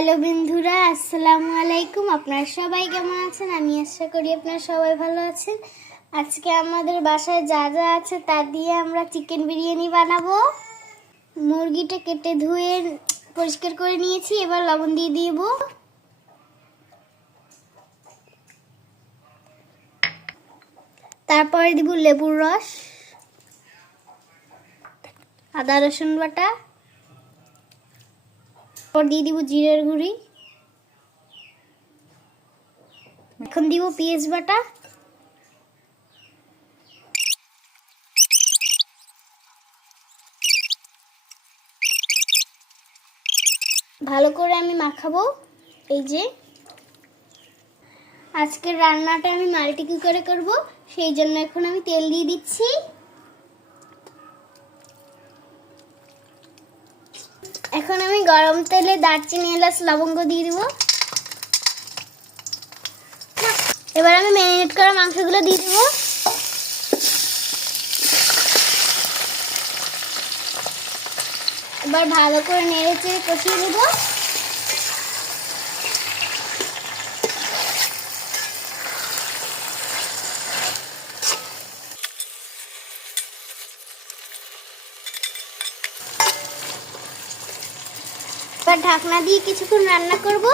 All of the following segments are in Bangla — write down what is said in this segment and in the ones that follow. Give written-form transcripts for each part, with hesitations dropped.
হ্যালো বন্ধুরা, আসসালামু আলাইকুম। আপনারা সবাই কেমন আছেন? আমি আশা করি আপনারা সবাই ভালো আছেন। আজকে আমাদের বাসায় যা যা আছে তা দিয়ে আমরা চিকেন বিরিয়ানি বানাবো। মুরগিটা কেটে ধুয়ে পরিষ্কার করে নিয়েছি, এবার লবণ দিয়ে দিব। তারপরে দিব লেবুর রস, আদা রসুন বাটা, তারপর দিয়ে দিব জিরের গুঁড়ি, এখন দিব পেঁয়াজ বাটা, ভালো করে আমি মাখাবো। এই যে আজকের রান্নাটা আমি মাল্টি কুকারে করব, সেই জন্য এখন আমি তেল দিয়ে দিচ্ছি। এখন আমি গরম তেলে দারচিনি, এলাচ, লবঙ্গ দিয়ে দিব। এবার আমি ম্যারিনেট করা মাংসগুলো দিয়ে দিব। এবার ভালো করে নেড়ে চেড়ে কষিয়ে দেব। এবার ঢাকনা দিয়ে কিছুক্ষণ রান্না করব।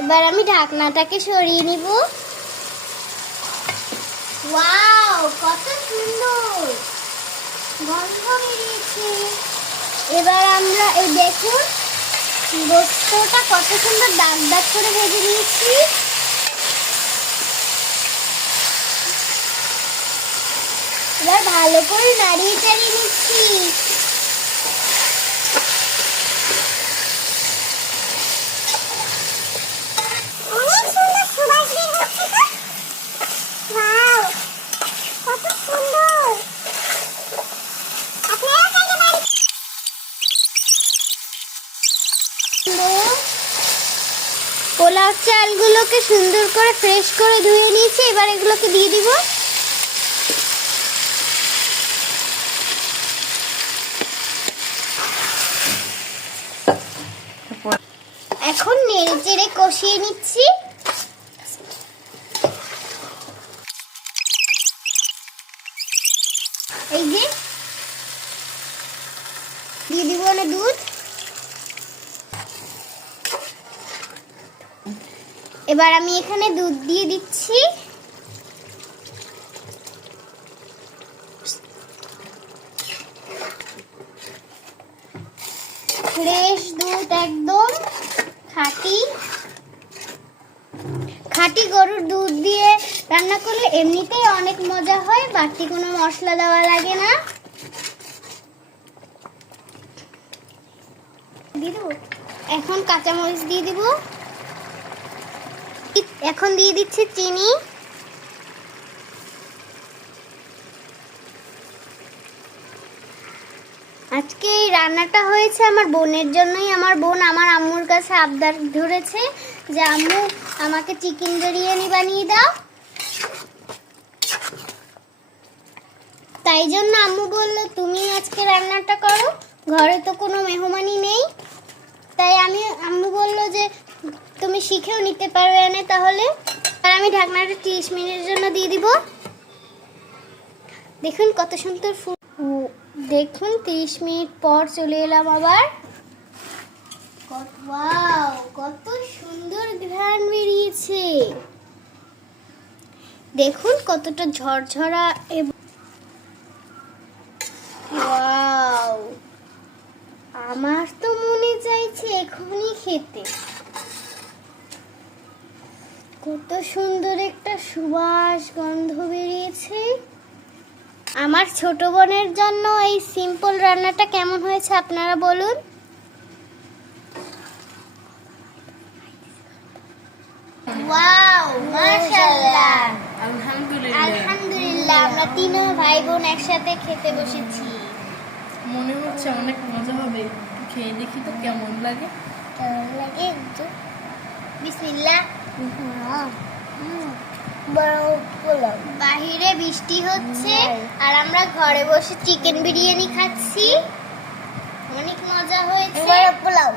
এবার আমি ঢাকনাটাকে সরিয়ে নিব। ওয়াও, কত সুন্দর গন্ধ বেরিয়েছে। এবার আমরা এই দেখুন গোস্তটা কত সুন্দর দাগ দাগ করে ভেজে নিয়েছি। এবার ভালো করে নাড়িয়ে চাড়িয়ে নিচ্ছি। পোলাও চালগুলোকে সুন্দর করে ফ্রেশ করে ধুয়ে নিয়েছি, এবার এগুলোকে দিয়ে দিব। এখন নেড়ে চেড়ে কষিয়ে নিচ্ছি। এই যে দিয়ে দিব না দুধ। এবার আমি এখানে দুধ দিয়ে দিচ্ছি। ফ্রেশ দুধ, একদম খাঁটি গরুর দুধ দিয়ে রান্না করলে এমনিতেই অনেক মজা হয়, বাড়তি কোনো মশলা দেওয়া লাগে না। দিয়ে দেবো। এখন কাঁচামরিচ দিয়ে দিব। এখন দিয়ে দিচ্ছি চিনি। আজকে এই রান্নাটা হয়েছে আমার বোনের জন্যই। আমার বোন আমার আম্মুর কাছে আবদার ধরেছে যে আম্মু আমাকে চিকেন বিরিয়ানি বানিয়ে দাও, তাই জন্য আম্মু বলল তুমি আজকে রান্নাটা করো, ঘরে তো কোনো মেহমানই নেই। তাই আম্মু বলল যে তুমি শিখেও নিতে পারবে না তাহলে। আর আমি ঢাকনাটা 30 মিনিটের জন্য দিয়ে দিব। দেখুন কত সুন্দর ফুল। দেখুন 30 মিনিট পর চলে এলাম আবার। ওয়াও, কত সুন্দর ঘ্রাণ বেরিয়েছে। দেখুন কতটা ঝরঝরা। ওয়াও, আমার তো মনে চাইছে এখনই খেতে। কত সুন্দর একটা সুবাস গন্ধ বেরিয়েছে। আমার ছোট বোনের জন্য এই সিম্পল রান্নাটা কেমন হয়েছে আপনারা বলুন। ওয়াও, মাশাআল্লাহ, আলহামদুলিল্লাহ। আমরা তিন ভাই বোন একসাথে খেতে বসেছি। মনে হচ্ছে অনেক মজা হবে। খেয়ে দেখি তো কেমন লাগে। বিসমিল্লাহ। বাহিরে বৃষ্টি হচ্ছে আর আমরা ঘরে বসে চিকেন বিরিয়ানি খাচ্ছি। অনেক মজা হয়েছে। পোলাও